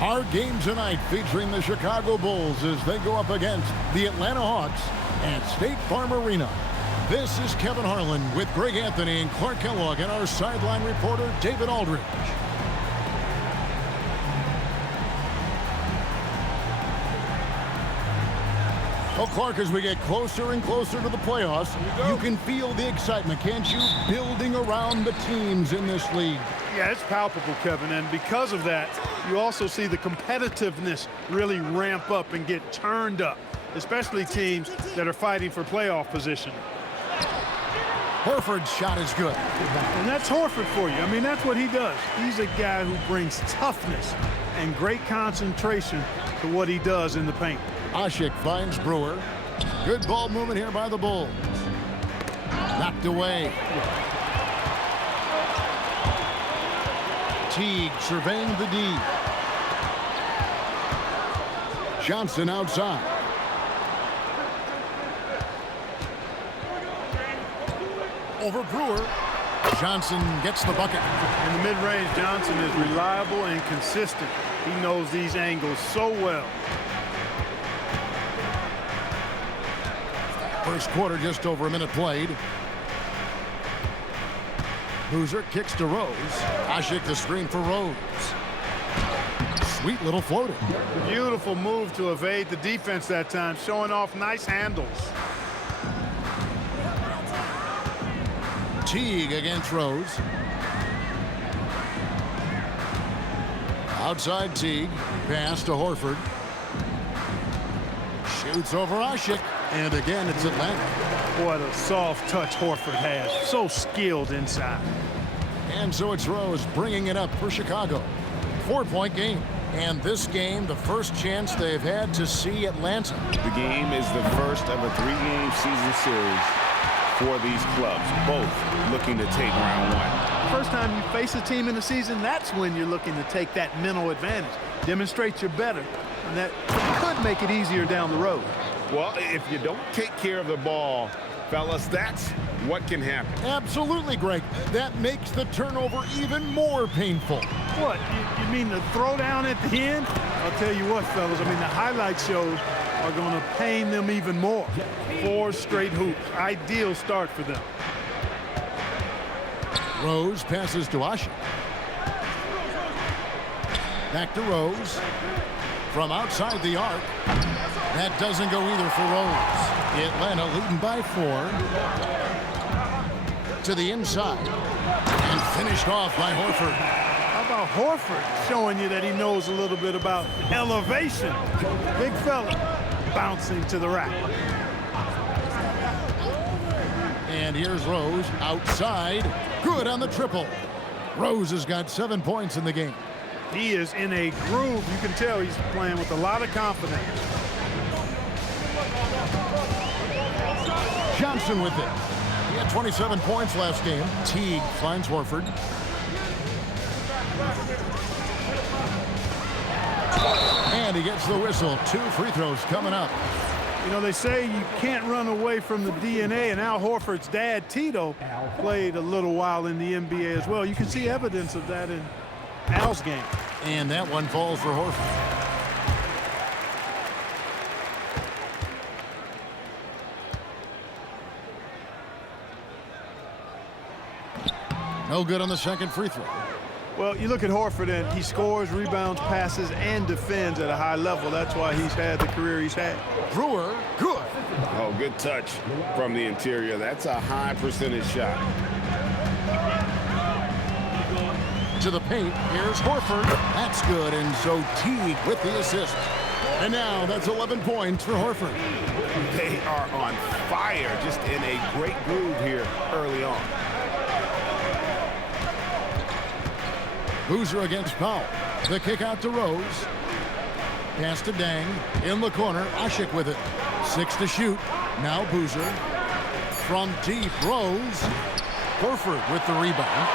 Our game tonight featuring the Chicago Bulls as they go up against the Atlanta Hawks at State Farm Arena. This is Kevin Harlan with Greg Anthony and Clark Kellogg and our sideline reporter David Aldridge. Well, Clark, as we get closer and closer to the playoffs, you can feel the excitement, can't you? Building around the teams in this league. Yeah, it's palpable, Kevin, and because of that, you also see the competitiveness really ramp up and get turned up, especially teams that are fighting for playoff position. Horford's shot is good. And that's Horford for you. I mean, that's what he does. He's a guy who brings toughness and great concentration to what he does in the paint. Ashik finds Brewer. Good ball movement here by the Bulls. Knocked away. Teague surveying the D. Johnson outside. Over Brewer. Johnson gets the bucket. In the mid-range, Johnson is reliable and consistent. He knows these angles so well. First quarter, just over a minute played. Boozer kicks to Rose. Ashik the screen for Rose. Sweet little floater. Beautiful move to evade the defense that time, showing off nice handles. Teague against Rose. Outside Teague. Pass to Horford. Shoots over Ashik. And again, it's Atlanta. What a soft touch Horford has. So skilled inside. And so it's Rose bringing it up for Chicago. 4-point game. And this game, the first chance they've had to see Atlanta. The game is the first of a 3-game season series for these clubs, both looking to take round one. First time you face a team in the season, that's when you're looking to take that mental advantage. Demonstrate you're better, and that could make it easier down the road. Well, if you don't take care of the ball, fellas, that's what can happen. Absolutely, Greg. That makes the turnover even more painful. What, you mean the throwdown at the end? I'll tell you what, fellas, I mean, the highlight shows are going to pain them even more. 4 straight hoops. Ideal start for them. Rose passes to Ashik. Back to Rose. From outside the arc. That doesn't go either for Rose. Atlanta leading by 4. To the inside. And finished off by Horford. How about Horford showing you that he knows a little bit about elevation? Big fella bouncing to the rack. And here's Rose outside. Good on the triple. Rose has got 7 points in the game. He is in a groove. You can tell he's playing with a lot of confidence. Johnson with it. He had 27 points last game. Teague finds Horford. And he gets the whistle. 2 free throws coming up. You know, they say you can't run away from the DNA, and Al Horford's dad, Tito, played a little while in the NBA as well. You can see evidence of that in Al's game. And that one falls for Horford. No good on the second free throw. Well, you look at Horford, and he scores, rebounds, passes, and defends at a high level. That's why he's had the career he's had. Brewer, good. Oh, good touch from the interior. That's a high percentage shot. To the paint, here's Horford. That's good, and so Teague with the assist. And now that's 11 points for Horford. They are on fire, just in a great groove here early on. Boozer against Powell. The kick out to Rose. Pass to Dang. In the corner, Ashik with it. 6 to shoot. Now Boozer. From deep, Rose. Horford with the rebound.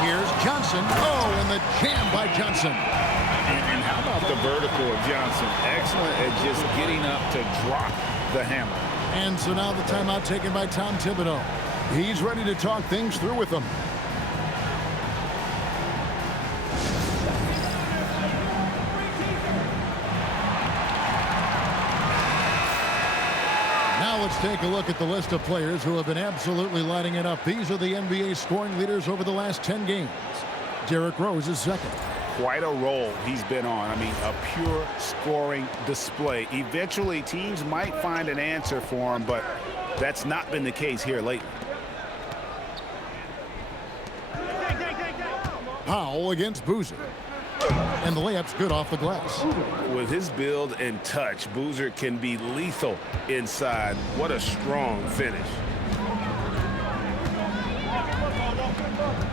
Here's Johnson. Oh, and the jam by Johnson. And how about the vertical of Johnson? Excellent at just getting up to drop the hammer. And so now the timeout taken by Tom Thibodeau. He's ready to talk things through with them. let's take a look at the list of players who have been absolutely lighting it up. These are the NBA scoring leaders over the last 10 games. Derrick Rose is second. Quite a role he's been on. I mean, a pure scoring display. Eventually, teams might find an answer for him, but that's not been the case here lately. Powell against Boozer. And the layup's good off the glass. With his build and touch, Boozer can be lethal inside. What a strong finish.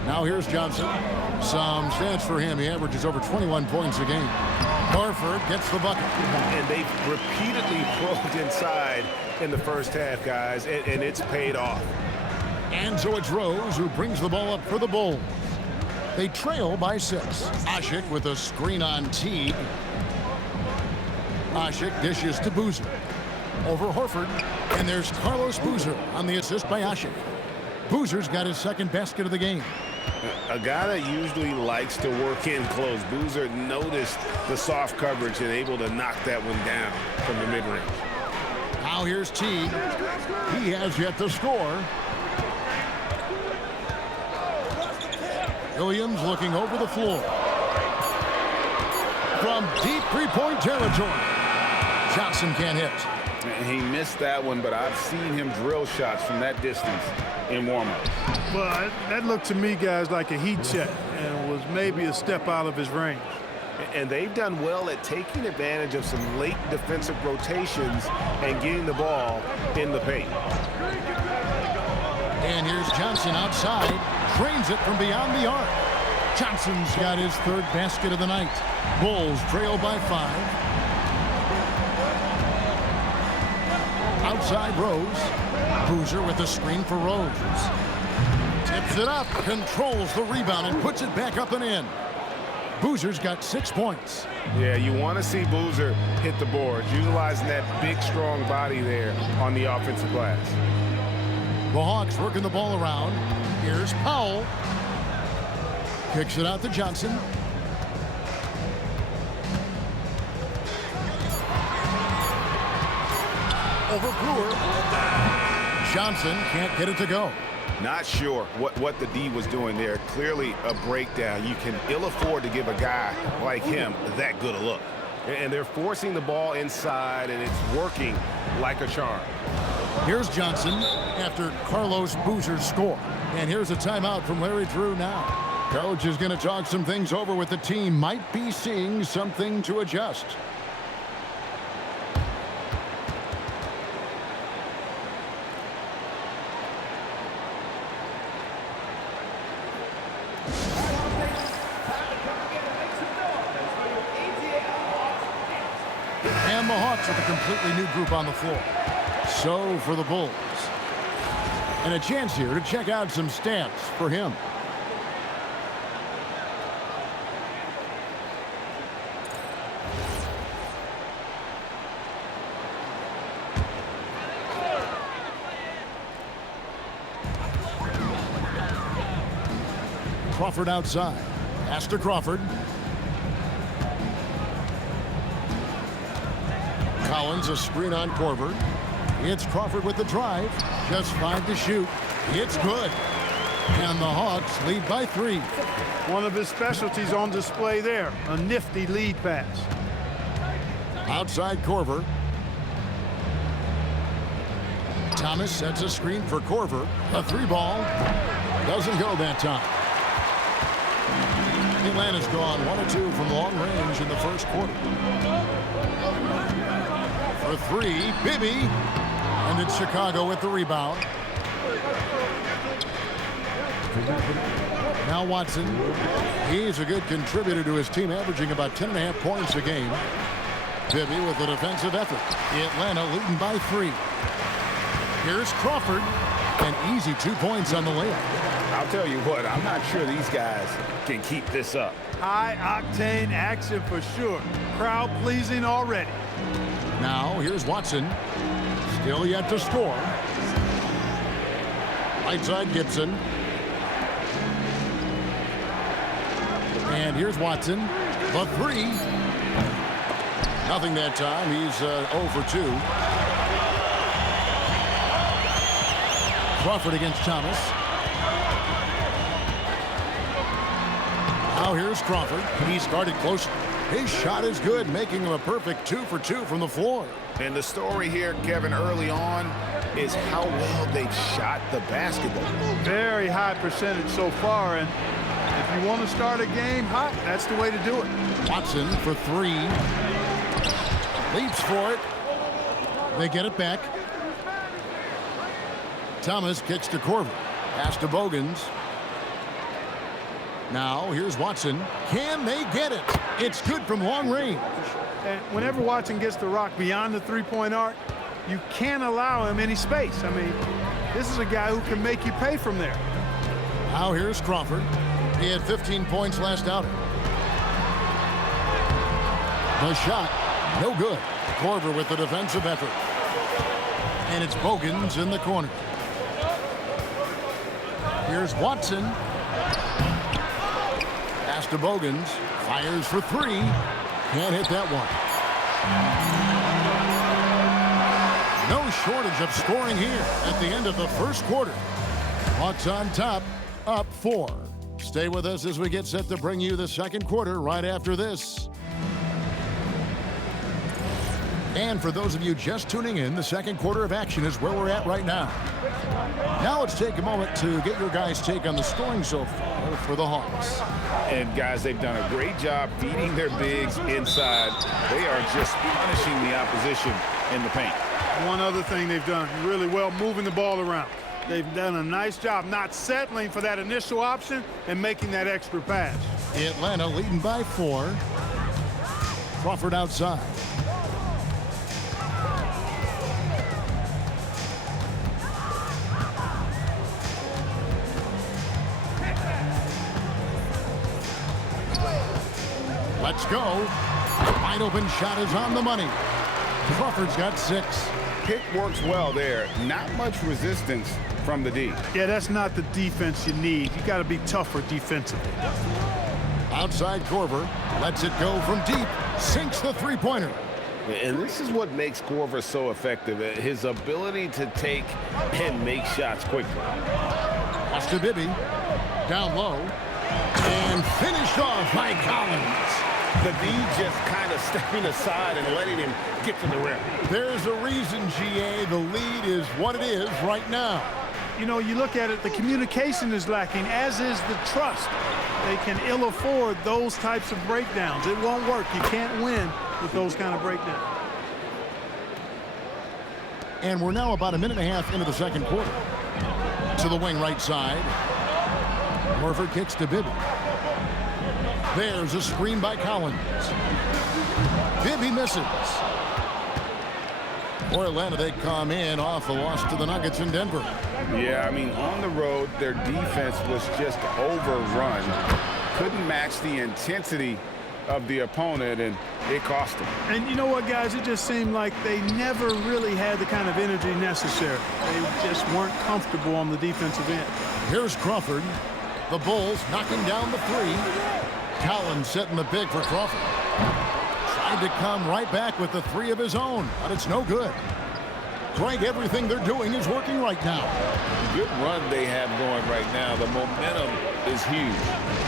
Now here's Johnson. Some stats for him. He averages over 21 points a game. Horford gets the bucket. And they've repeatedly probed inside in the first half, guys, and it's paid off. And so it's Rose who brings the ball up for the Bulls. They trail by 6. Asik with a screen on Teague. Asik dishes to Boozer. Over Horford. And there's Carlos Boozer on the assist by Asik. Boozer's got his second basket of the game. A guy that usually likes to work in close. Boozer noticed the soft coverage and able to knock that one down from the mid-range. Now here's Teague. He has yet to score. Williams looking over the floor. From deep three-point territory. Johnson can't hit. He missed that one, but I've seen him drill shots from that distance in warm-up. Well, that looked to me, guys, like a heat check and was maybe a step out of his range. And they've done well at taking advantage of some late defensive rotations and getting the ball in the paint. And here's Johnson outside. Drains it from beyond the arc. Johnson's got his third basket of the night. Bulls trail by 5. Outside Rose. Boozer with the screen for Rose. Tips it up, controls the rebound, and puts it back up and in. Boozer's got 6 points. Yeah, you want to see Boozer hit the boards, utilizing that big, strong body there on the offensive glass. The Hawks working the ball around. Here's Powell. Kicks it out to Johnson. Over Brewer. Johnson can't get it to go. Not sure what the D was doing there. Clearly a breakdown. You can ill afford to give a guy like him that good a look. And they're forcing the ball inside, and it's working like a charm. Here's Johnson after Carlos Boozer's score. And here's a timeout from Larry Drew now. Coach is going to talk some things over with the team. Might be seeing something to adjust. And the Hawks with a completely new group on the floor. So for the Bulls. And a chance here to check out some stats for him. Crawford outside. Pass to Crawford. Collins a screen on Korver. It's Crawford with the drive. Just 5 to shoot. It's good. And the Hawks lead by 3. One of his specialties on display there. A nifty lead pass. Outside Korver. Thomas sets a screen for Korver. A 3-ball. Doesn't go that time. Atlanta's gone 1 of 2 from long range in the first quarter. For 3, Bibby. And it's Chicago with the rebound. Now Watson. He's a good contributor to his team, averaging about 10.5 points a game. Bibby with a defensive effort. Atlanta leading by 3. Here's Crawford. An easy 2 points on the layup. I'll tell you what, I'm not sure these guys can keep this up. High-octane action for sure. Crowd pleasing already. Now here's Watson. Still yet to score. Right side Gibson. And here's Watson. The 3. Nothing that time. He's 0 for 2. Crawford against Thomas. Now here's Crawford. He started close. His shot is good, making him a perfect 2 for 2 from the floor. And the story here, Kevin, early on is how well they've shot the basketball. Very high percentage so far, and if you want to start a game hot, that's the way to do it. Watson for 3. Leaps for it. They get it back. Thomas kicks to Corver. Pass to Bogans. Now here's Watson. Can they get it? It's good from long range. And whenever Watson gets the rock beyond the three-point arc, you can't allow him any space. I mean, this is a guy who can make you pay from there. Now here's Crawford. He had 15 points last outing. The shot, no good. Corver with the defensive effort. And it's Bogans in the corner. Here's Watson. Pass to Bogans. Fires for 3. Can't hit that one. No shortage of scoring here at the end of the first quarter. Hawks on top, up 4. Stay with us as we get set to bring you the second quarter right after this. And for those of you just tuning in, the second quarter of action is where we're at right now. Now let's take a moment to get your guys' take on the scoring so far for the Hawks. And guys, they've done a great job feeding their bigs inside. They are just punishing the opposition in the paint. One other thing they've done really well, moving the ball around. They've done a nice job not settling for that initial option and making that extra pass. Atlanta leading by 4. Crawford outside. Let's go. Wide open shot is on the money. Crawford's got 6. Pick works well there. Not much resistance from the D. Yeah, that's not the defense you need. You got to be tougher defensively. Outside Corver. Lets it go from deep. Sinks the three-pointer. And this is what makes Corver so effective. His ability to take and make shots quickly. Pass to Bibby. Down low. And finished off by Collins. The D just kind of stepping aside and letting him get to the rim. There's a reason, GA, the lead is what it is right now. You know, you look at it, the communication is lacking, as is the trust. They can ill afford those types of breakdowns. It won't work. You can't win with those kind of breakdowns. And we're now about a minute and a half into the second quarter. To the wing right side. Horford kicks to Bibby. There's a screen by Collins. Bibby misses. For Atlanta, they come in off a loss to the Nuggets in Denver. Yeah, I mean, on the road, their defense was just overrun. Couldn't match the intensity of the opponent, and it cost them. And you know what, guys? It just seemed like they never really had the kind of energy necessary. They just weren't comfortable on the defensive end. Here's Crawford. The Bulls knocking down the 3. Collins setting the big for Crawford. Tried to come right back with the 3 of his own, but it's no good. Greg, everything they're doing is working right now. Good run they have going right now. The momentum is huge.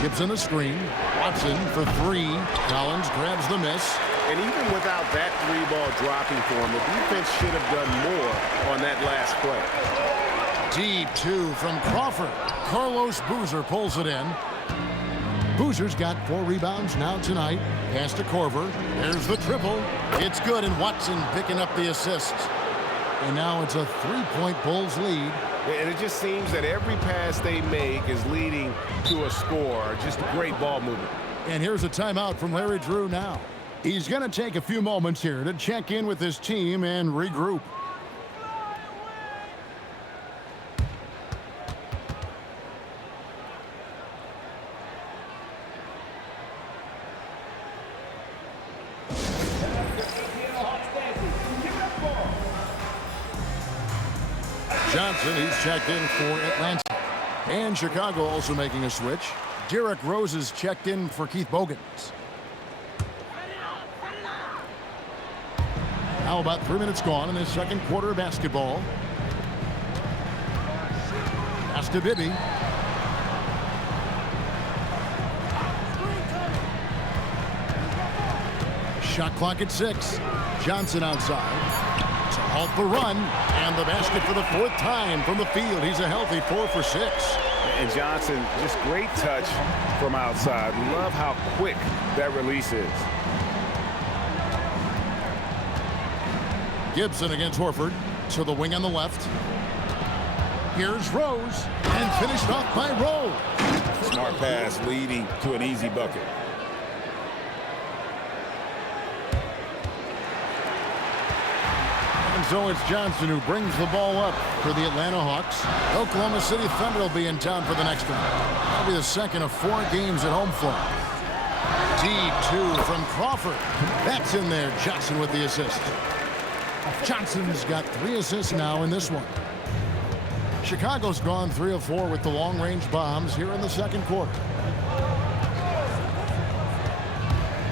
Gibson a screen. Watson for 3. Collins grabs the miss. And even without that 3-ball dropping for him, the defense should have done more on that last play. Deep 2 from Crawford. Carlos Boozer pulls it in. Boozer's got 4 rebounds now tonight. Pass to Corver. There's the triple. It's good, and Watson picking up the assist. And now it's a 3-point Bulls lead. And it just seems that every pass they make is leading to a score. Just great ball movement. And here's a timeout from Larry Drew now. He's going to take a few moments here to check in with his team and regroup. Johnson, he's checked in for Atlanta. And Chicago also making a switch. Derrick Rose is checked in for Keith Bogans. Now about 3 minutes gone in this second quarter of basketball. Pass to Bibby. Shot clock at 6. Johnson outside to halt the run, and the basket for the 4th time from the field. He's a healthy 4 for 6. And Johnson, just great touch from outside. Love how quick that release is. Gibson against Horford to the wing on the left. Here's Rose, and finished off by Rose. Smart pass leading to an easy bucket. And so it's Johnson who brings the ball up for the Atlanta Hawks. Oklahoma City Thunder will be in town for the next one. That'll be the second of 4 games at home for him. D2 from Crawford. That's in there. Johnson with the assist. Johnson's got 3 assists now in this one. Chicago's gone 3 of 4 with the long-range bombs here in the second quarter.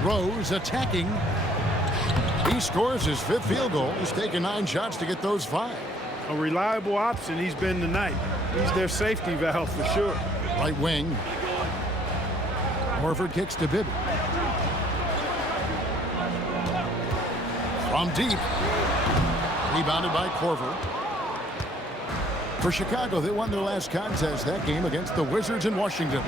Rose attacking. He scores his 5th field goal. He's taken 9 shots to get those 5. A reliable option he's been tonight. He's their safety valve for sure. Right wing. Horford kicks to Bibby. From deep. Rebounded by Korver. For Chicago, they won their last contest that game against the Wizards in Washington.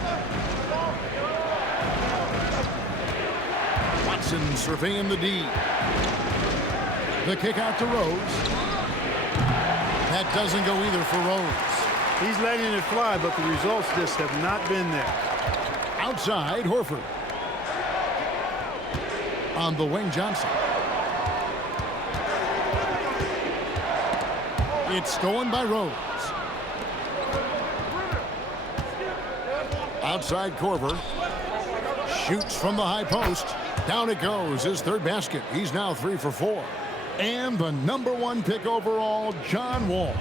Watson surveying the D. The kick out to Rose. That doesn't go either for Rose. He's letting it fly, but the results just have not been there. Outside, Horford. On the wing, Johnson. It's stolen by Rose. Outside Korver. Shoots from the high post. Down it goes. His 3rd basket. He's now 3 for 4. And the #1 pick overall, John Wall.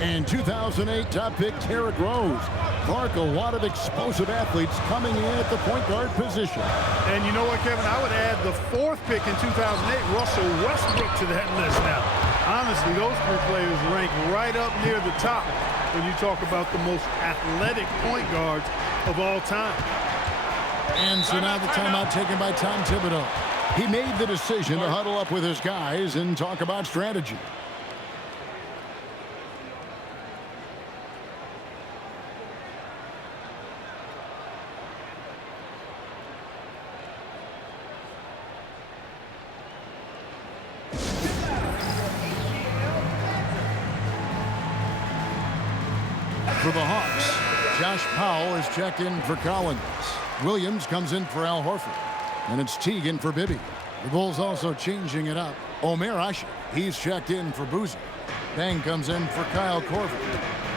And 2008 top pick, Derrick Rose. Clark, a lot of explosive athletes coming in at the point guard position. And you know what, Kevin? I would add the 4th pick in 2008, Russell Westbrook, to that list now. Honestly, those 3 players rank right up near the top when you talk about the most athletic point guards of all time. And so now the timeout taken by Tom Thibodeau. He made the decision to huddle up with his guys and talk about strategy. For the Hawks, Josh Powell is checked in for Collins. Williams comes in for Al Horford. And it's Teagan for Bibby. The Bulls also changing it up. Omer Asher, he's checked in for Boozer. Bang comes in for Kyle Korver.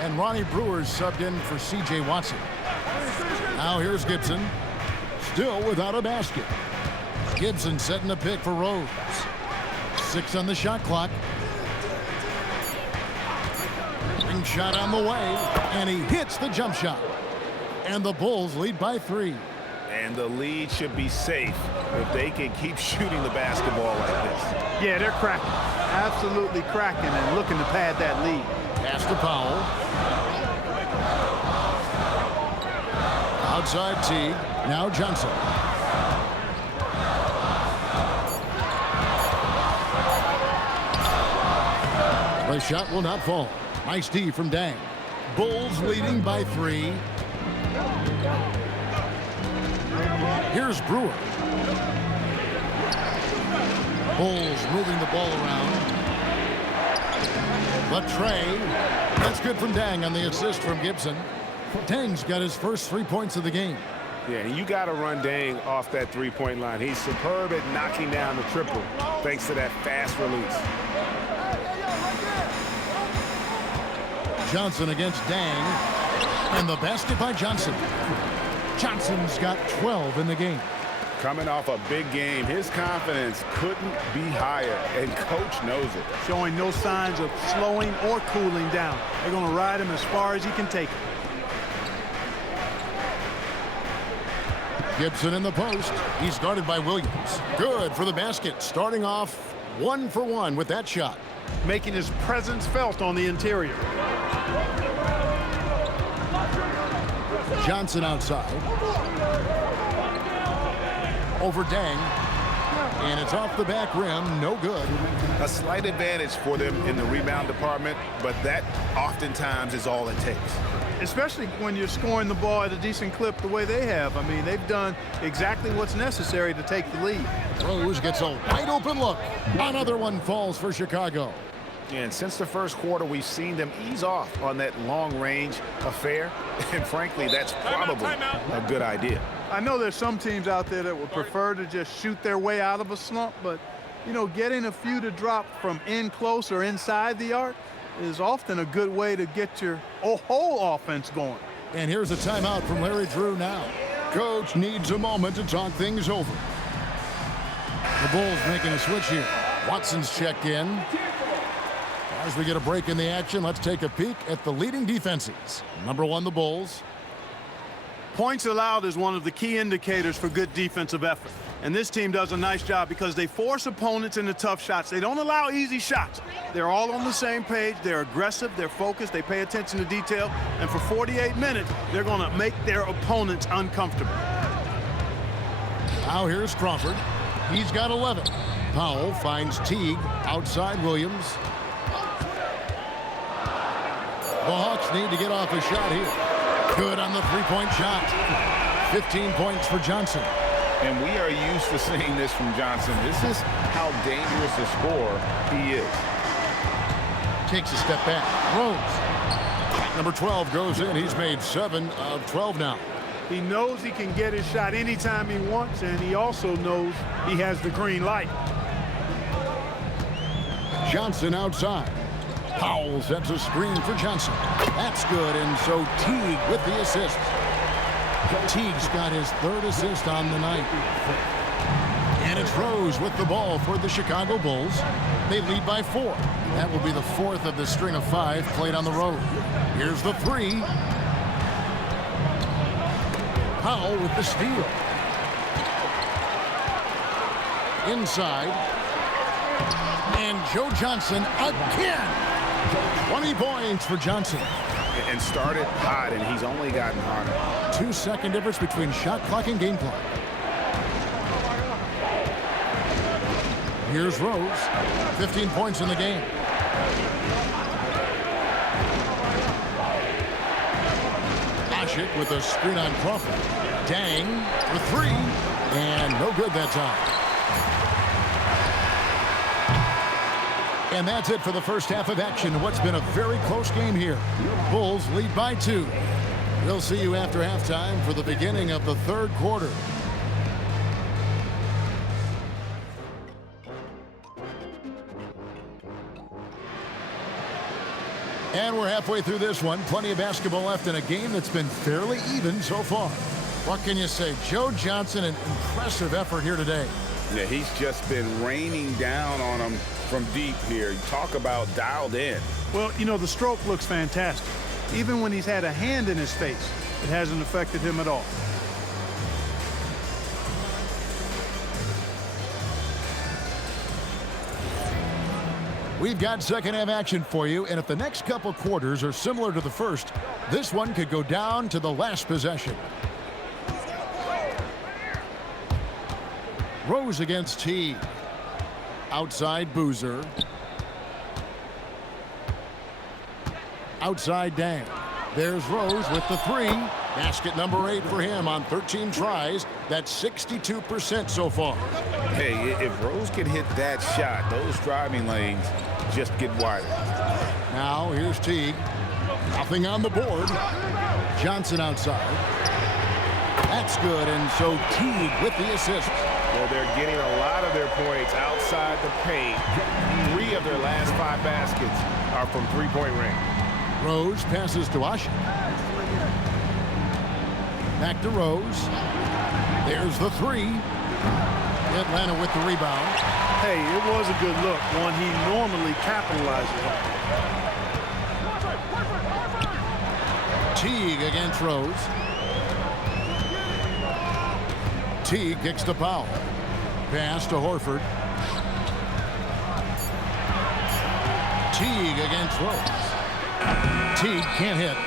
And Ronnie Brewer's subbed in for C.J. Watson. Now here's Gibson. Still without a basket. Gibson setting the pick for Rose. 6 on the shot clock. Ring shot on the way. And he hits the jump shot. And the Bulls lead by 3. And the lead should be safe if they can keep shooting the basketball like this. Yeah, they're cracking. Absolutely cracking and looking to pad that lead. Pass to Powell. Outside Teague. Now Johnson. The shot will not fall. Nice D from Dang. Bulls leading by 3. Here's Brewer. Bulls moving the ball around. Latrey. That's good from Dang on the assist from Gibson. Dang's got his first 3 points of the game. Yeah, you got to run Dang off that 3-point line. He's superb at knocking down the triple thanks to that fast release. Johnson against Dang. And the basket by Johnson. Johnson's got 12 in the game. Coming off a big game, his confidence couldn't be higher, and coach knows it. Showing no signs of slowing or cooling down. They're going to ride him as far as he can take him. Gibson in the post. He's guarded by Williams. Good for the basket. Starting off 1 for 1 with that shot. Making his presence felt on the interior. Johnson outside. Over Dang. And it's off the back rim. No good. A slight advantage for them in the rebound department, but that oftentimes is all it takes. Especially when you're scoring the ball at a decent clip the way they have. I mean, they've done exactly what's necessary to take the lead. Rose gets a wide open look. Another one falls for Chicago. And since the first quarter, we've seen them ease off on that long-range affair. And frankly, that's probably a good idea. I know there's some teams out there that would prefer to just shoot their way out of a slump, but, you know, getting a few to drop from in close or inside the arc is often a good way to get your whole offense going. And here's a timeout from Larry Drew now. Coach needs a moment to talk things over. The Bulls making a switch here. Watson's checked in. As we get a break in the action, let's take a peek at the leading defenses. Number one, the Bulls. Points allowed is one of the key indicators for good defensive effort. And this team does a nice job because they force opponents into tough shots. They don't allow easy shots. They're all on the same page. They're aggressive. They're focused. They pay attention to detail. And for 48 minutes, they're going to make their opponents uncomfortable. Now here's Crawford. He's got 11. Powell finds Teague outside Williams. The Hawks need to get off a shot here. Good on the three-point shot. 15 points for Johnson. And we are used to seeing this from Johnson. This is how dangerous a scorer he is. Takes a step back. Rose. Number 12 goes in. He's made 7 of 12 now. He knows he can get his shot anytime he wants, and he also knows he has the green light. Johnson outside. Powell sets a screen for Johnson. That's good, and so Teague with the assist. Teague's got his 3rd assist on the night. And it's Rose with the ball for the Chicago Bulls. They lead by 4. That will be the 4th of the string of 5 played on the road. Here's the 3. Powell with the steal. Inside. And Joe Johnson again. 20 points for Johnson. And started hot, and he's only gotten hotter. 2-second difference between shot clock and game clock. Here's Rose. 15 points in the game. Ashik with a screen on Crawford. Dang for 3. And no good that time. And that's it for the first half of action. What's been a very close game here. Bulls lead by 2. We'll see you after halftime for the beginning of the 3rd quarter. And we're halfway through this one. Plenty of basketball left in a game that's been fairly even so far. What can you say? Joe Johnson, an impressive effort here today. Yeah, he's just been raining down on them from deep here. Talk about dialed in. Well, you know, the stroke looks fantastic. Even when he's had a hand in his face, it hasn't affected him at all. We've got second half action for you, and if the next couple quarters are similar to the first, this one could go down to the last possession. Rose against Teague. Outside Boozer. Outside Dang. There's Rose with the 3. Basket number 8 for him on 13 tries. That's 62% so far. Hey, if Rose can hit that shot, those driving lanes just get wider. Now here's Teague. Nothing on the board. Johnson outside. That's good, and so Teague with the assist. Well, they're getting a lot of their points outside the paint. 3 of their last 5 baskets are from three-point range. Rose passes to Ashik. Back to Rose. There's the 3. Atlanta with the rebound. Hey, it was a good look, one he normally capitalizes on. Teague against Rose. Teague kicks to Powell. Pass to Horford. Teague against Rose. Teague can't hit.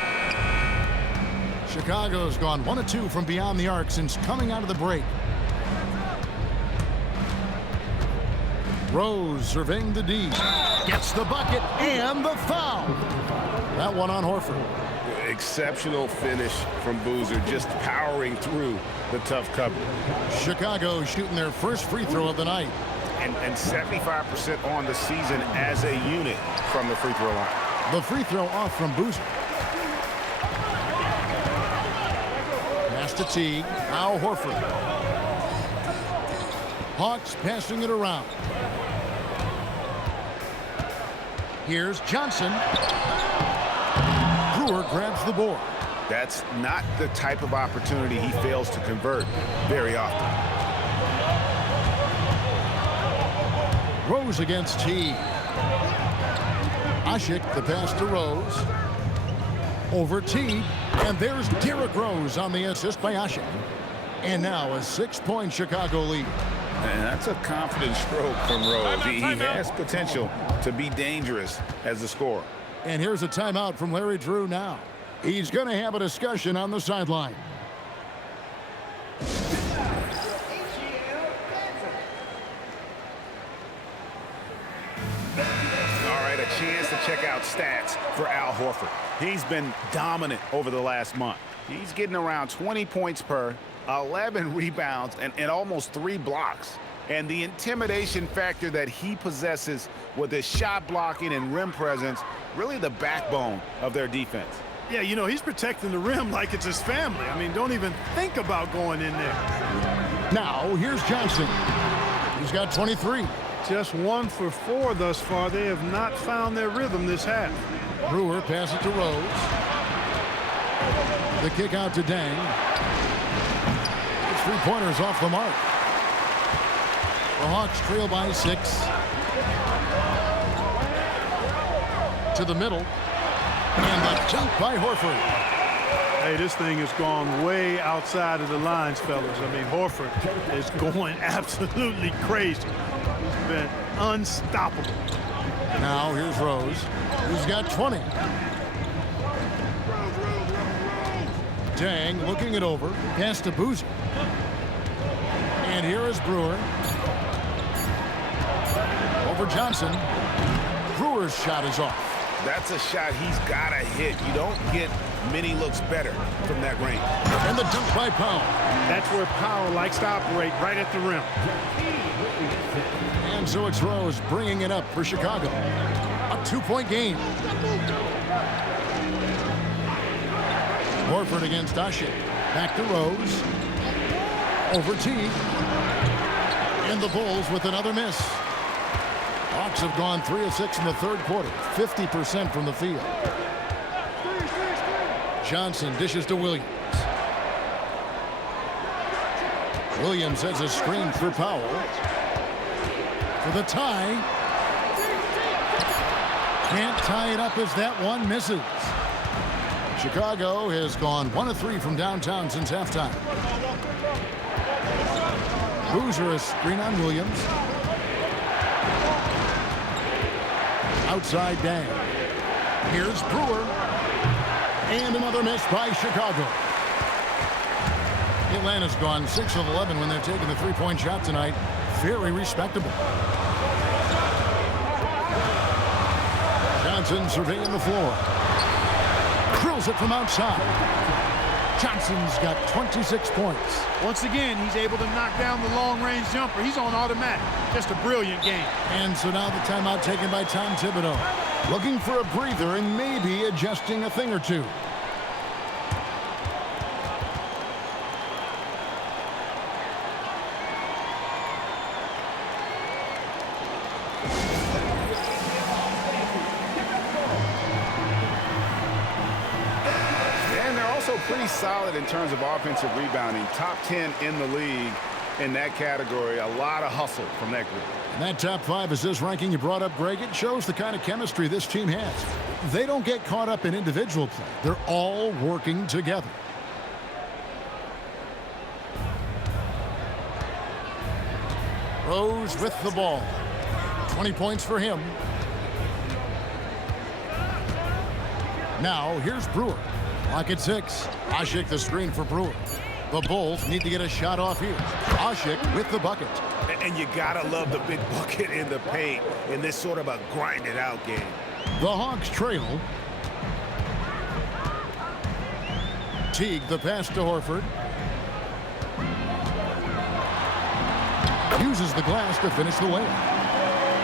Chicago's gone 1 of 2 from beyond the arc since coming out of the break. Rose surveying the D. Gets the bucket and the foul. That one on Horford. Exceptional finish from Boozer, just powering through the tough coverage. Chicago shooting their first free throw of the night. And 75% on the season as a unit from the free throw line. The free throw off from Boozer. Pass to Teague. Now Horford. Hawks passing it around. Here's Johnson. Brewer grabs the board. That's not the type of opportunity he fails to convert very often. Rose against Teague. Ashik, the pass to Rose. Over Teague. And there's Derrick Rose on the assist by Ashik. And now a 6-point Chicago lead. And that's a confident stroke from Rose. He has potential to be dangerous as a scorer. And here's a timeout from Larry Drew now. He's going to have a discussion on the sideline. All right, a chance to check out stats for Al Horford. He's been dominant over the last month. He's getting around 20 points per, 11 rebounds, and almost 3 blocks. And the intimidation factor that he possesses with his shot blocking and rim presence, really the backbone of their defense. Yeah, you know, he's protecting the rim like it's his family. I mean, don't even think about going in there. Now, here's Johnson. He's got 23. Just 1 for 4 thus far. They have not found their rhythm this half. Brewer passes it to Rose. The kick out to Dang. His three-pointers off the mark. The Hawks trail by 6. To the middle. And the jump by Horford. Hey, this thing has gone way outside of the lines, fellas. I mean, Horford is going absolutely crazy. He's been unstoppable. Now here's Rose. He's got 20. Dang looking it over. Pass to Boozer. And here is Brewer. Over Johnson. Brewer's shot is off. That's a shot he's got to hit. You don't get many looks better from that range. And the dunk by Powell. That's where Powell likes to operate, right at the rim. And so it's Rose bringing it up for Chicago. A 2-point game. Horford against Ashik. Back to Rose. Over Teague. And the Bulls with another miss. Hawks have gone 3 of 6 in the third quarter. 50% from the field. Johnson dishes to Williams. Williams has a screen for Powell. For the tie. Can't tie it up as that one misses. Chicago has gone 1 of 3 from downtown since halftime. Boozer a screen on Williams. Outside Dang. Here's Brewer. And another miss by Chicago. Atlanta's gone 6 of 11 when they're taking the three-point shot tonight. Very respectable. Johnson surveying the floor. Drills it from outside. Johnson's got 26 points. Once again, he's able to knock down the long-range jumper. He's on automatic. Just a brilliant game. And so now the timeout taken by Tom Thibodeau. Looking for a breather and maybe adjusting a thing or two. Pretty solid in terms of offensive rebounding. Top 10 in the league in that category. A lot of hustle from that group. And that top 5 assist ranking you brought up, Greg, it shows the kind of chemistry this team has. They don't get caught up in individual play. They're all working together. Rose with the ball. 20 points for him. Now here's Brewer. Clock at 6. Oshik the screen for Brewer. The Bulls need to get a shot off here. Oshik with the bucket. And you gotta love the big bucket in the paint in this sort of a grinded-out game. The Hawks trail. Teague the pass to Horford. Uses the glass to finish the layup.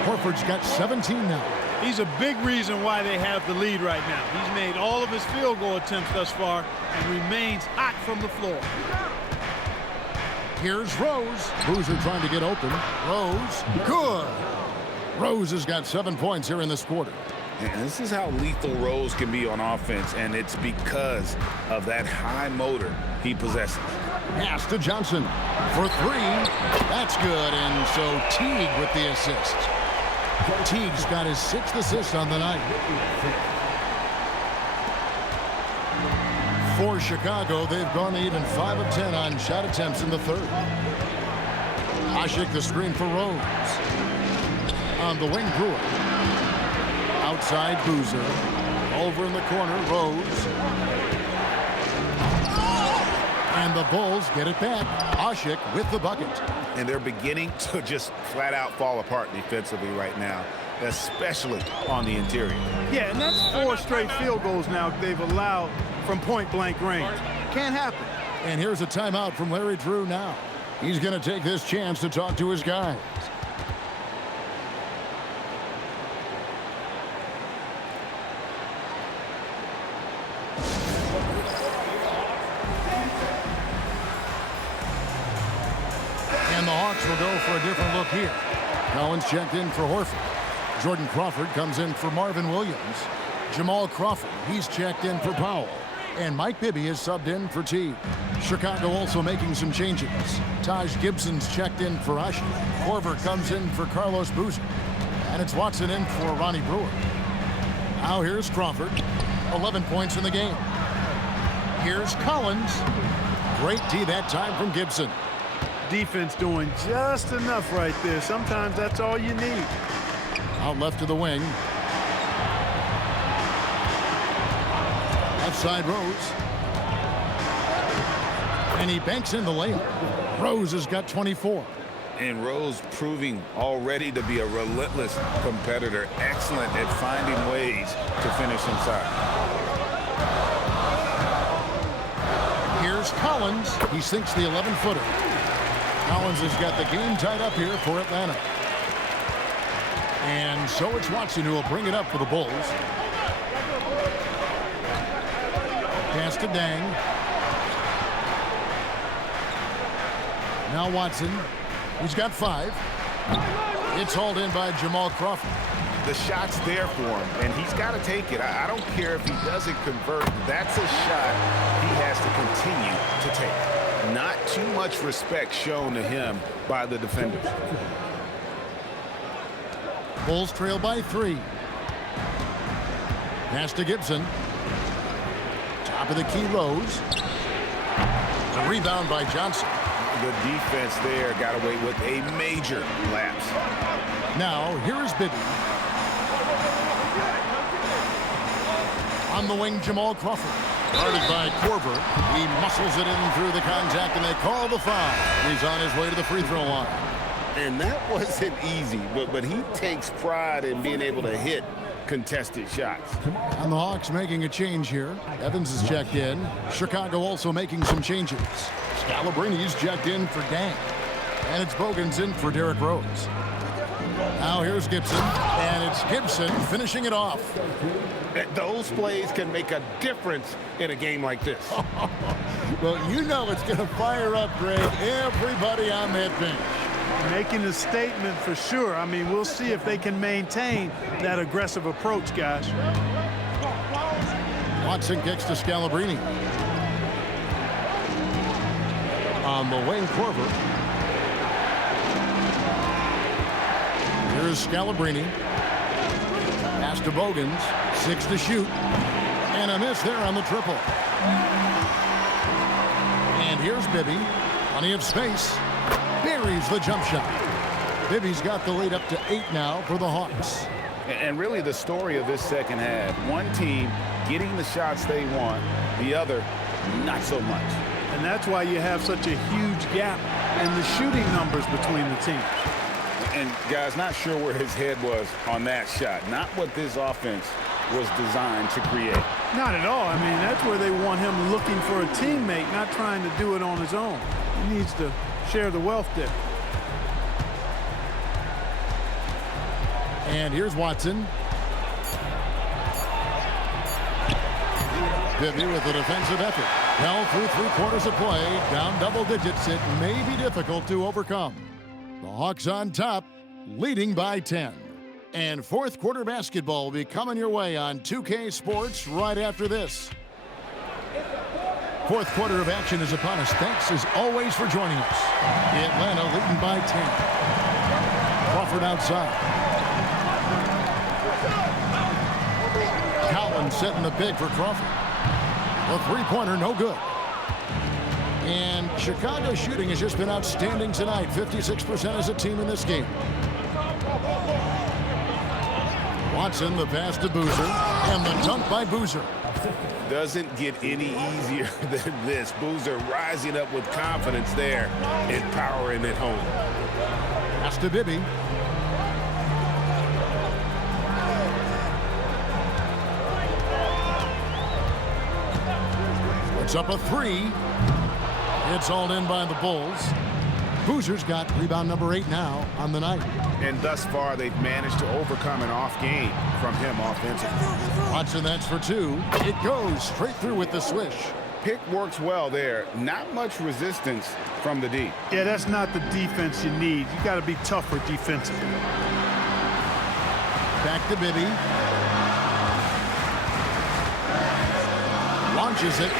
Horford's got 17 now. He's a big reason why they have the lead right now. He's made all of his field goal attempts thus far and remains hot from the floor. Here's Rose. Boozer trying to get open. Rose, good. Rose has got 7 points here in this quarter. And this is how lethal Rose can be on offense, and it's because of that high motor he possesses. Pass to Johnson for 3. That's good, and so Teague with the assist. Teague's got his 6th assist on the night. For Chicago, they've gone even 5 of 10 on shot attempts in the third. Oshik the screen for Rose. On the wing, Brewer. Outside, Boozer. Over in the corner, Rose. And the Bulls get it back. Oshik with the bucket. And they're beginning to just flat out fall apart defensively right now, especially on the interior. Yeah, and that's 4 straight field goals now they've allowed from point-blank range. Can't happen. And here's a timeout from Larry Drew now. He's going to take this chance to talk to his guys. And the Hawks will go for a different look here. Collins checked in for Horford. Jordan Crawford comes in for Marvin Williams. Jamal Crawford, he's checked in for Powell. And Mike Bibby is subbed in for Teague. Chicago also making some changes. Taj Gibson's checked in for Oshik. Korver comes in for Carlos Boozer. And it's Watson in for Ronnie Brewer. Now here's Crawford. 11 points in the game. Here's Collins. Great D that time from Gibson. Defense doing just enough right there. Sometimes that's all you need. Out left to the wing. Left side, Rose. And he banks in the layup. Rose has got 24. And Rose proving already to be a relentless competitor, excellent at finding ways to finish inside. Here's Collins. He sinks the 11-footer. Collins has got the game tied up here for Atlanta. And so it's Watson who will bring it up for the Bulls. Pass to Dang. Now Watson. He's got 5. It's hauled in by Jamal Crawford. The shot's there for him, and he's got to take it. I don't care if he doesn't convert. That's a shot he has to continue to take. Not too much respect shown to him by the defenders. Bulls trail by 3. Pass to Gibson. Top of the key, Rose. The rebound by Johnson. The defense there got away with a major lapse. Now, here is Bibby. On the wing, Jamal Crawford. Guarded by Korver. He muscles it in through the contact, and they call the foul. He's on his way to the free throw line. And that wasn't easy, but he takes pride in being able to hit contested shots. And the Hawks making a change here. Evans is checked in. Chicago also making some changes. Scalabrini's checked in for Dang. And it's Bogan's in for Derrick Rose. Now here's Gibson. And it's Gibson finishing it off. Those plays can make a difference in a game like this. Well, you know it's going to fire up, Greg, everybody on that bench. Making a statement for sure. I mean, we'll see if they can maintain that aggressive approach, guys. Watson kicks to Scalabrini. On the wing, Korver. Here's Scalabrini. Pass to Bogans. 6 to shoot. And a miss there on the triple. And here's Bibby. Plenty of space. Buries the jump shot. Bibby's got the lead up to 8 now for the Hawks. And really the story of this second half, one team getting the shots they want, the other, not so much. And that's why you have such a huge gap in the shooting numbers between the teams. And, guys, not sure where his head was on that shot. Not what this offense was designed to create. Not at all. I mean, that's where they want him looking for a teammate, not trying to do it on his own. He needs to share the wealth there. And here's Watson. Bibby with a defensive effort. Held through 3/4 of play. Down double digits. It may be difficult to overcome. The Hawks on top, leading by 10. And fourth quarter basketball will be coming your way on 2K Sports right after this. Fourth quarter of action is upon us. Thanks as always for joining us. Atlanta leading by 10. Crawford outside. Collins setting the big for Crawford. The three-pointer no good. And Chicago's shooting has just been outstanding tonight. 56% as a team in this game. Watson, the pass to Boozer, and the dunk by Boozer. Doesn't get any easier than this. Boozer rising up with confidence there and powering it home. Pass to Bibby. It's up a three. It's all in by the Bulls. Boozer's got rebound number 8 now on the night. And thus far, they've managed to overcome an off game from him offensively. Watson, that's for 2. It goes straight through with the swish. Pick works well there. Not much resistance from the D. Yeah, that's not the defense you need. You got to be tougher defensively. Back to Bibby. Launches it.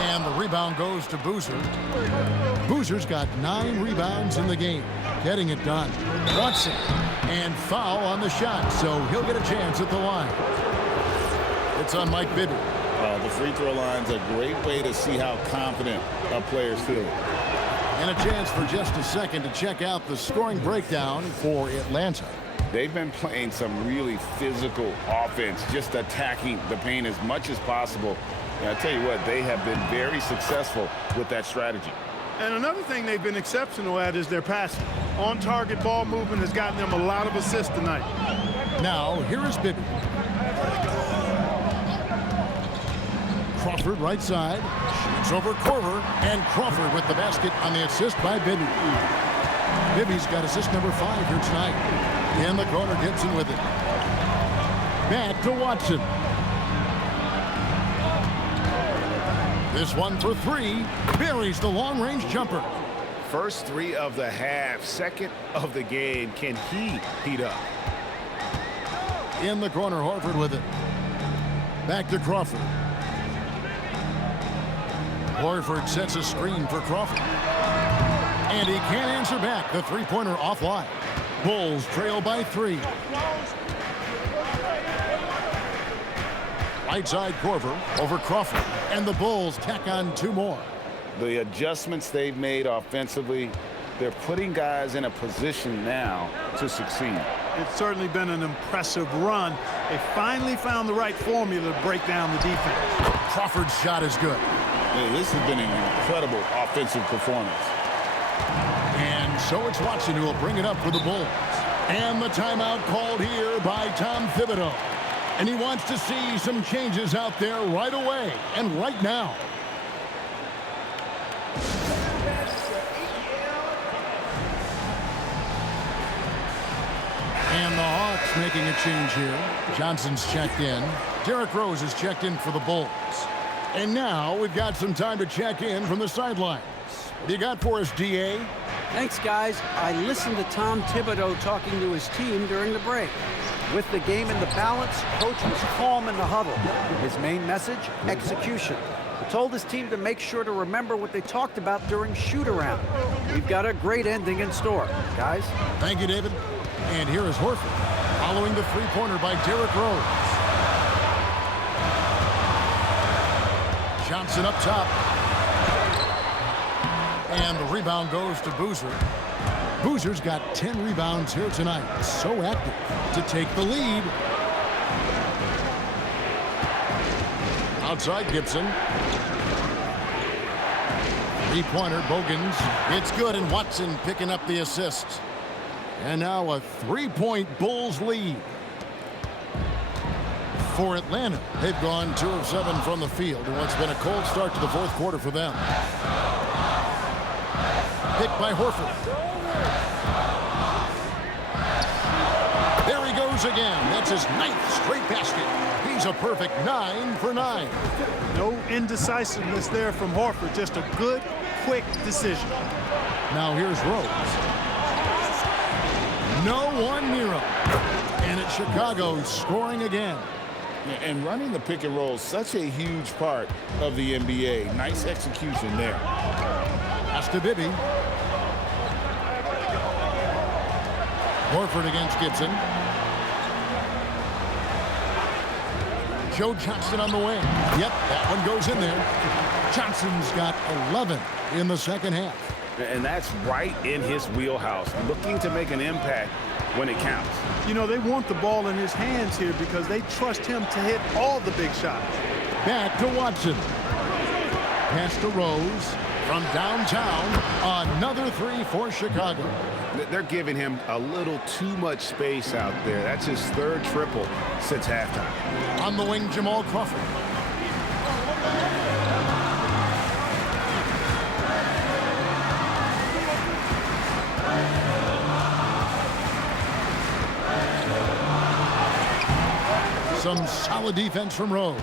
And the rebound goes to Boozer. Boozer's got 9 rebounds in the game. Getting it done. Watson. And foul on the shot, so he'll get a chance at the line. It's on Mike Bibby. The free throw line's a great way to see how confident a player's feeling. And a chance for just a second to check out the scoring breakdown for Atlanta. They've been playing some really physical offense, just attacking the paint as much as possible. And I tell you what, they have been very successful with that strategy. And another thing they've been exceptional at is their passing. On-target ball movement has gotten them a lot of assists tonight. Now, here is Bibby. Crawford right side. Shoots over Korver. And Crawford with the basket on the assist by Bibby. Bibby's got assist number 5 here tonight. In the corner, Gibson with it. Back to Watson. This one for 3. Buries the long-range jumper. First 3 of the half, second of the game. Can he heat up? In the corner, Horford with it. Back to Crawford. Horford sets a screen for Crawford. And he can't answer back. The three-pointer offline. Bulls trail by 3. Right side Korver over Crawford. And the Bulls tack on 2 more. The adjustments they've made offensively, they're putting guys in a position now to succeed. It's certainly been an impressive run. They finally found the right formula to break down the defense. Crawford's shot is good. Yeah, this has been an incredible offensive performance. And so it's Watson who will bring it up for the Bulls. And the timeout called here by Tom Thibodeau. And he wants to see some changes out there right away and right now. And the Hawks making a change here. Johnson's checked in. Derrick Rose is checked in for the Bulls. And now we've got some time to check in from the sidelines. What do you got for us, D.A.? Thanks, guys. I listened to Tom Thibodeau talking to his team during the break. With the game in the balance, coach was calm in the huddle. His main message, execution. He told his team to make sure to remember what they talked about during shoot-around. We've got a great ending in store, guys. Thank you, David. And here is Horford, following the three-pointer by Derrick Rose. Johnson up top. And the rebound goes to Boozer. Boozer's got 10 rebounds here tonight. So active to take the lead. Outside Gibson. Three-pointer, Bogans. It's good, and Watson picking up the assist. And now a three-point Bulls lead. For Atlanta, they've gone 2 of 7 from the field in what's been a cold start to the fourth quarter for them. Picked by Horford. There he goes again. That's his 9th straight basket. He's a perfect 9 for 9. No indecisiveness there from Horford. Just a good, quick decision. Now here's Rose. No one near him. And it's Chicago scoring again. And running the pick and roll is such a huge part of the NBA. Nice execution there. Pass to Bibby. Horford against Gibson. Joe Johnson on the wing. Yep, that one goes in there. Johnson's got 11 in the second half. And that's right in his wheelhouse, looking to make an impact when it counts. You know, they want the ball in his hands here because they trust him to hit all the big shots. Back to Watson. Pass to Rose. From downtown, another 3 for Chicago. They're giving him a little too much space out there. That's his 3rd triple since halftime. On the wing, Jamal Crawford. Some solid defense from Rose.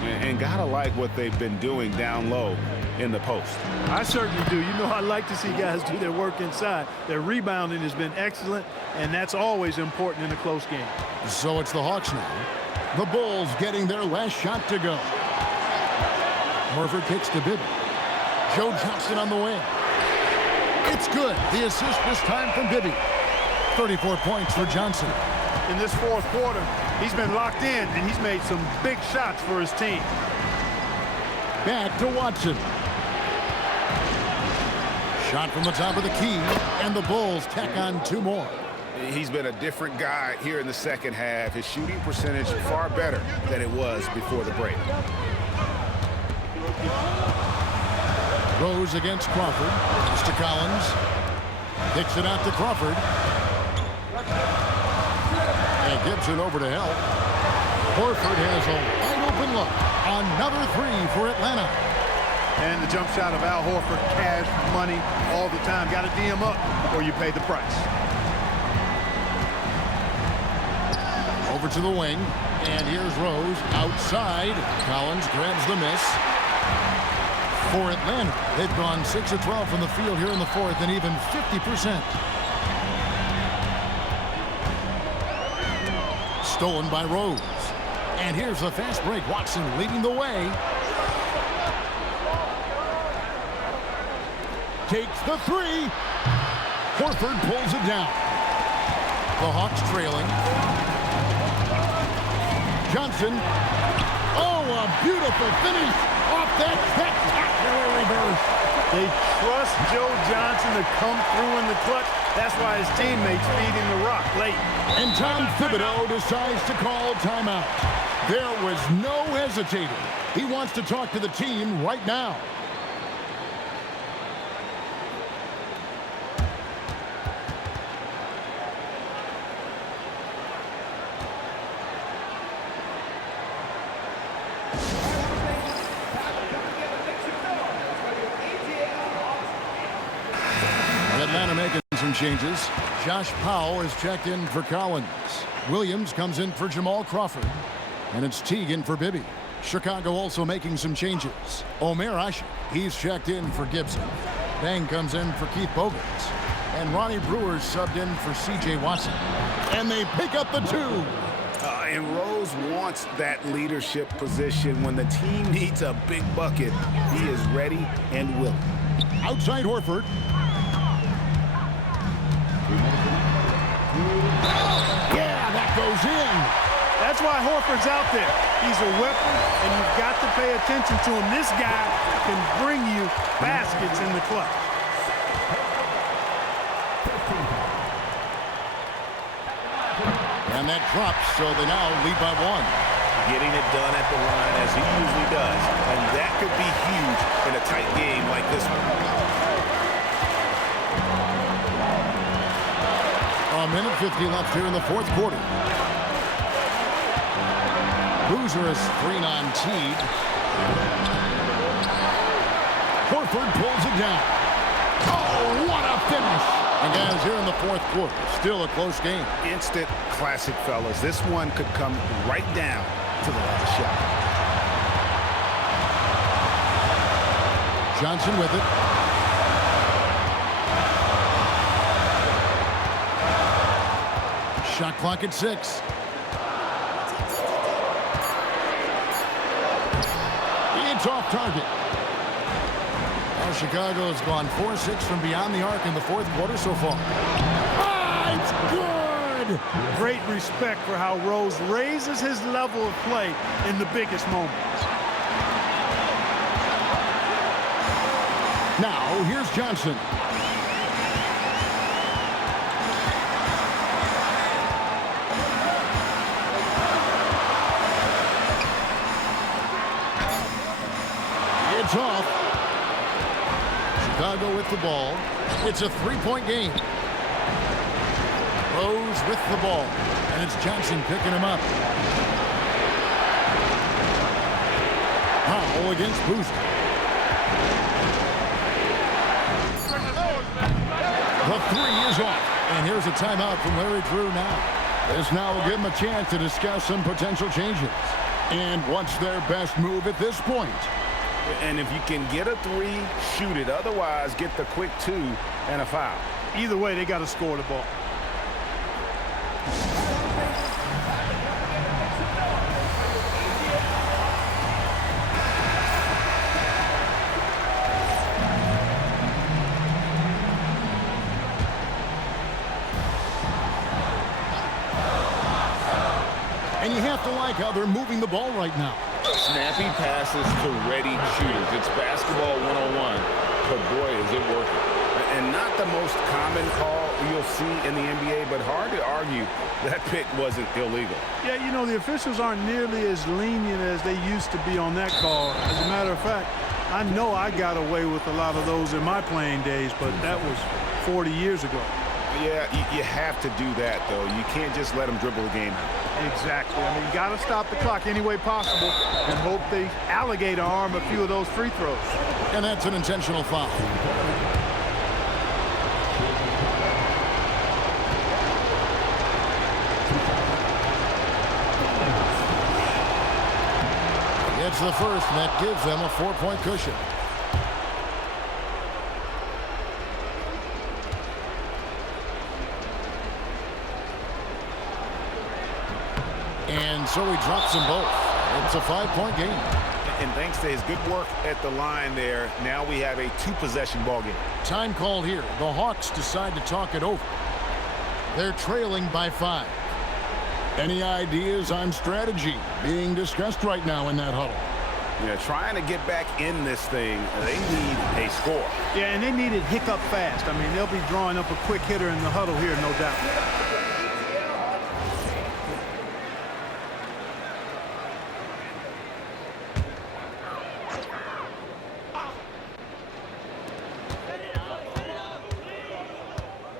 And gotta like what they've been doing down low in the post. I certainly do. You know, I like to see guys do their work inside. Their rebounding has been excellent, and that's always important in a close game. So it's the Hawks now. The Bulls getting their last shot to go. Horford kicks to Bibby. Joe Johnson on the wing. It's good. The assist this time from Bibby. 34 points for Johnson. In this fourth quarter, he's been locked in, and he's made some big shots for his team. Back to Watson. Shot from the top of the key, and the Bulls tack on 2 more. He's been a different guy here in the second half. His shooting percentage far better than it was before the break. Rose against Crawford. Pass to Collins. Kicks it out to Crawford. And Gibson over to help. Horford has a wide open look. Another 3 for Atlanta. And the jump shot of Al Horford, cash money all the time. Got to D him up or you pay the price. Over to the wing. And here's Rose outside. Collins grabs the miss. For Atlanta, they've gone 6 of 12 from the field here in the fourth and even 50%. Stolen by Rose. And here's the fast break. Watson leading the way. Takes the 3. Horford pulls it down. The Hawks trailing. Johnson. Oh, a beautiful finish off that spectacular reverse. They trust Joe Johnson to come through in the clutch. That's why his teammates feed him the rock late. And Tom Thibodeau decides to call timeout. There was no hesitating. He wants to talk to the team right now. Atlanta making some changes. Josh Powell is checked in for Collins. Williams comes in for Jamal Crawford. And it's Teagan for Bibby. Chicago also making some changes. Omer Asher, he's checked in for Gibson. Bang comes in for Keith Bogans. And Ronnie Brewer's subbed in for C.J. Watson. And they pick up the 2. And Rose wants that leadership position. When the team needs a big bucket, he is ready and willing. Outside Horford. Yeah, that goes in. That's why Horford's out there. He's a weapon, and you've got to pay attention to him. This guy can bring you baskets in the clutch. And that drops, so they now lead by 1. getting it done at the line as he usually does. And that could be huge in a tight game like this one. A minute 50 left here in the fourth quarter. Boozer is 3-on-Teague. Horford pulls it down. Oh, what a finish! And guys, here in the fourth quarter, still a close game. Instant classic, fellas. This one could come right down to the last shot. Johnson with it. Shot clock at 6. It's off target. Now Chicago has gone 4-6 from beyond the arc in the fourth quarter so far. Ah, it's good! Great respect for how Rose raises his level of play in the biggest moments. Now, here's Johnson. It's off. Chicago with the ball. It's a three-point game. Rose with the ball. And it's Johnson picking him up. Powell against Boozer. The three is off. And here's a timeout from Larry Drew now. This now will give him a chance to discuss some potential changes. And what's their best move at this point? And if you can get a three, shoot it. Otherwise, get the quick 2 and a foul. Either way, they got to score the ball. And you have to like how they're moving the ball right now. Snappy passes to ready shooters. It's basketball 101, but boy, is it working. And not the most common call you'll see in the NBA, but hard to argue that pick wasn't illegal. Yeah, you know, the officials aren't nearly as lenient as they used to be on that call. As a matter of fact, I know I got away with a lot of those in my playing days, but that was 40 years ago. Yeah, you have to do that, though. You can't just let them dribble the game out. Exactly. I mean, you got to stop the clock any way possible and hope they alligator arm a few of those free throws. And that's an intentional foul. It's the first, and that gives them a 4-point cushion. And so he drops them both. It's a 5-point game. And thanks to his good work at the line there, now we have a 2-possession ball game. Time called here. The Hawks decide to talk it over. They're trailing by 5. Any ideas on strategy being discussed right now in that huddle? Yeah, trying to get back in this thing, they need a score. Yeah, and they need it hiccup fast. I mean, they'll be drawing up a quick hitter in the huddle here, no doubt.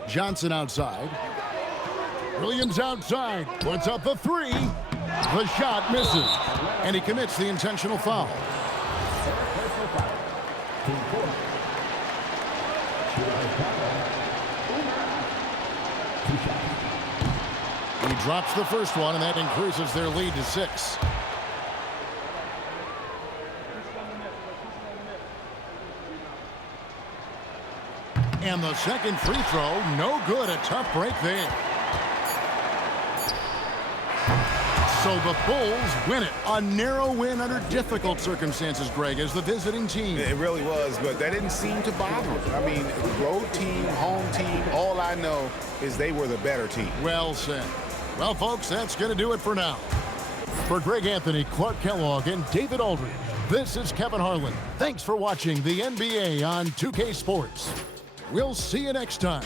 Johnson outside. Williams outside. Puts up the 3. The shot misses. And he commits the intentional foul. He drops the first one, and that increases their lead to 6. And the second free throw, no good. A tough break there. So the Bulls win it. A narrow win under difficult circumstances, Greg, as the visiting team. It really was, but that didn't seem to bother them. I mean, road team, home team, all I know is they were the better team. Well said. Well, folks, that's going to do it for now. For Greg Anthony, Clark Kellogg, and David Aldridge, this is Kevin Harlan. Thanks for watching the NBA on 2K Sports. We'll see you next time.